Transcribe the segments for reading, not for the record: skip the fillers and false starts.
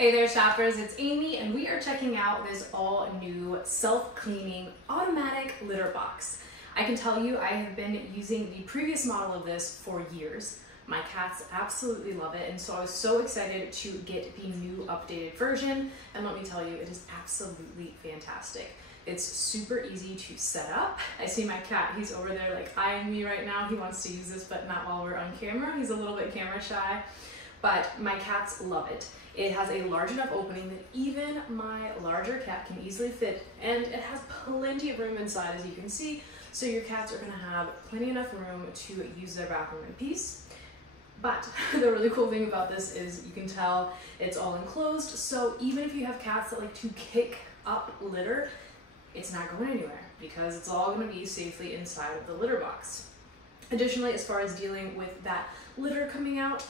Hey there shoppers, it's Amy and we are checking out this all new self-cleaning automatic litter box. I can tell you I have been using the previous model of this for years. My cats absolutely love it, and so I was so excited to get the new updated version, and let me tell you, it is absolutely fantastic. It's super easy to set up. I see my cat, he's over there like eyeing me right now. He wants to use this, but not while we're on camera. He's a little bit camera shy, but my cats love it. It has a large enough opening that even my larger cat can easily fit, and it has plenty of room inside, as you can see, so your cats are going to have plenty enough room to use their bathroom in peace. But the really cool thing about this is you can tell it's all enclosed, so even if you have cats that like to kick up litter, it's not going anywhere because it's all going to be safely inside of the litter box. Additionally, as far as dealing with that litter coming out,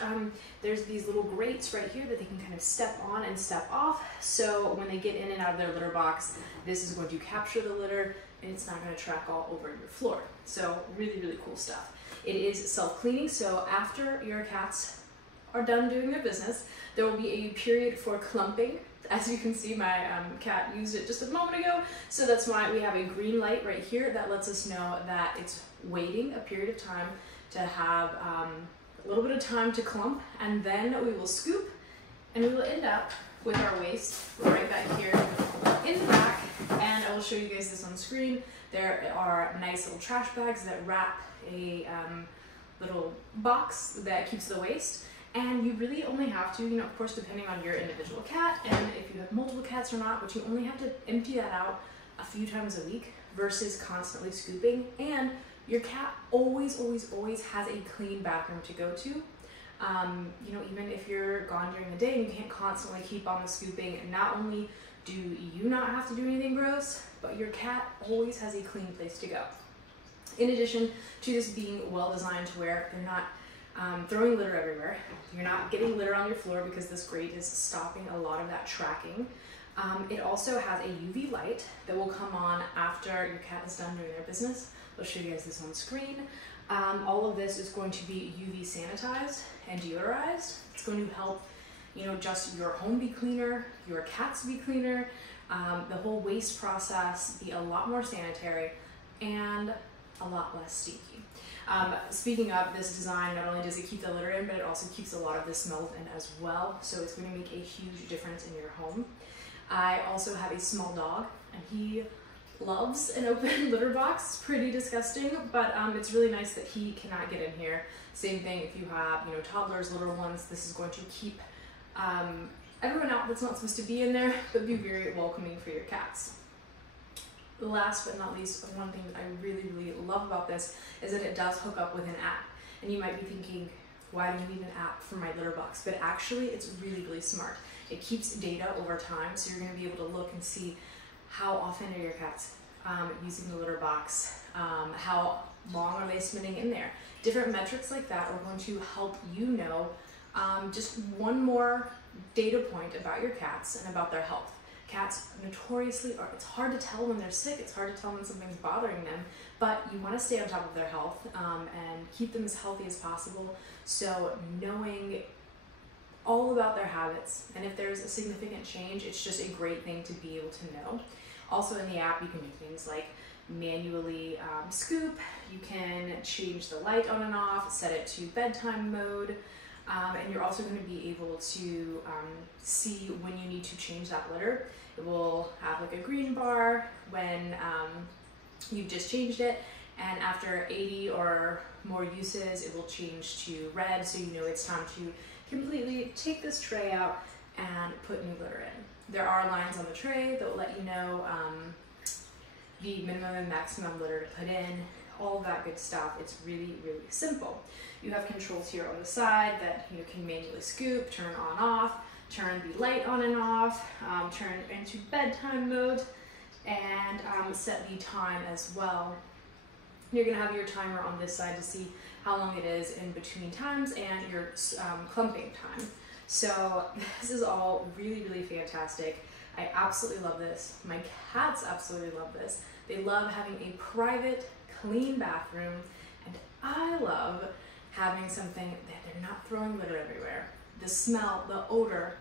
there's these little grates right here that they can kind of step on and step off. So when they get in and out of their litter box, this is going to capture the litter and it's not going to track all over your floor. So really, really cool stuff. It is self-cleaning, so after your cats are done doing their business, there will be a period for clumping. As you can see, my cat used it just a moment ago, so that's why we have a green light right here that lets us know that it's waiting a period of time to have a little bit of time to clump, and then we will scoop and we will end up with our waste right back here in the back. And I will show you guys this on screen. There are nice little trash bags that wrap a little box that keeps the waste. And you really only have to, of course, depending on your individual cat and if you have multiple cats or not, but you only have to empty that out a few times a week versus constantly scooping. And your cat always, always, always has a clean bathroom to go to. Even if you're gone during the day and you can't constantly keep on the scooping, and not only do you not have to do anything gross, but your cat always has a clean place to go. In addition to this being well designed to where they're not throwing litter everywhere, you're not getting litter on your floor because this grate is stopping a lot of that tracking. It also has a UV light that will come on after your cat is done doing their business. I'll show you guys this on screen. All of this is going to be UV sanitized and deodorized. It's going to help, just your home be cleaner, your cats be cleaner, the whole waste process be a lot more sanitary and a lot less stinky. Speaking of this design, not only does it keep the litter in, but it also keeps a lot of the smells in as well. So it's going to make a huge difference in your home. I also have a small dog, and he loves an open litter box. It's pretty disgusting, but it's really nice that he cannot get in here. Same thing if you have, toddlers, little ones. This is going to keep everyone out that's not supposed to be in there, but be very welcoming for your cats. Last but not least, one thing that I really, really love about this is that it does hook up with an app. And you might be thinking, why do you need an app for my litter box? But actually, it's really, really smart. It keeps data over time, so you're going to be able to look and see how often are your cats using the litter box, how long are they spending in there. Different metrics like that are going to help you know just one more data point about your cats and about their health. Cats notoriously it's hard to tell when they're sick, it's hard to tell when something's bothering them, but you want to stay on top of their health and keep them as healthy as possible. So knowing all about their habits, and if there's a significant change, it's just a great thing to be able to know. Also in the app, you can do things like manually scoop, you can change the light on and off, set it to bedtime mode, and you're also going to be able to see when you need to change that litter. It will have like a green bar when you've just changed it, and after 80 or more uses, it will change to red, so you know it's time to completely take this tray out and put new litter in. There are lines on the tray that will let you know the minimum and maximum litter to put in, all of that good stuff. It's really, really simple. You have controls here on the side that you can manually scoop, turn on, off, turn the light on and off, turn into bedtime mode, and set the time as well. You're going to have your timer on this side to see how long it is in between times and your clumping time. So this is all really, really fantastic. I absolutely love this. My cats absolutely love this. They love having a private, clean bathroom, and I love having something that they're not throwing litter everywhere. The smell, the odor,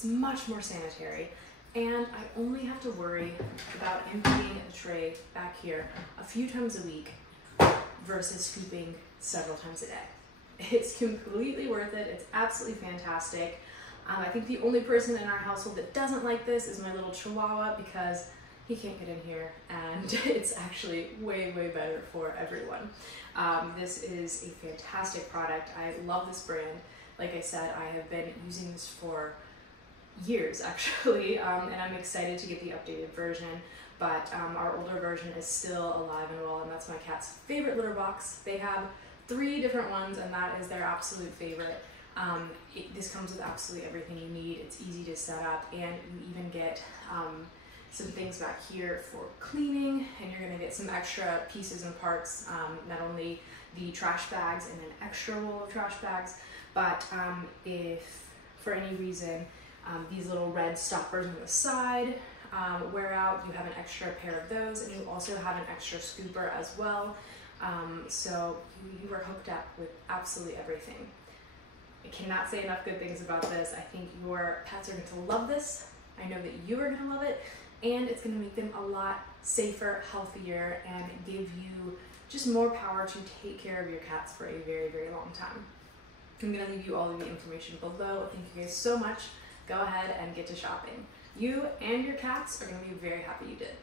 It's much more sanitary, and I only have to worry about emptying the tray back here a few times a week versus scooping several times a day. It's completely worth it. It's absolutely fantastic. I think the only person in our household that doesn't like this is my little Chihuahua, because he can't get in here, and it's actually way, way better for everyone. This is a fantastic product. I love this brand. Like I said, I have been using this for years actually, and I'm excited to get the updated version, but our older version is still alive and well, and that's my cat's favorite litter box. They have 3 different ones, and that is their absolute favorite. This comes with absolutely everything you need. It's easy to set up, and you even get some things back here for cleaning, and you're going to get some extra pieces and parts, not only the trash bags and an extra roll of trash bags, but if for any reason these little red stoppers on the side wear out, you have an extra pair of those, and you also have an extra scooper as well. So you are hooked up with absolutely everything. I cannot say enough good things about this. I think your pets are going to love this. I know that you are going to love it, and it's going to make them a lot safer, healthier, and give you just more power to take care of your cats for a very, very long time. I'm going to leave you all of the information below. Thank you guys so much. Go ahead and get to shopping. You and your cats are going to be very happy you did.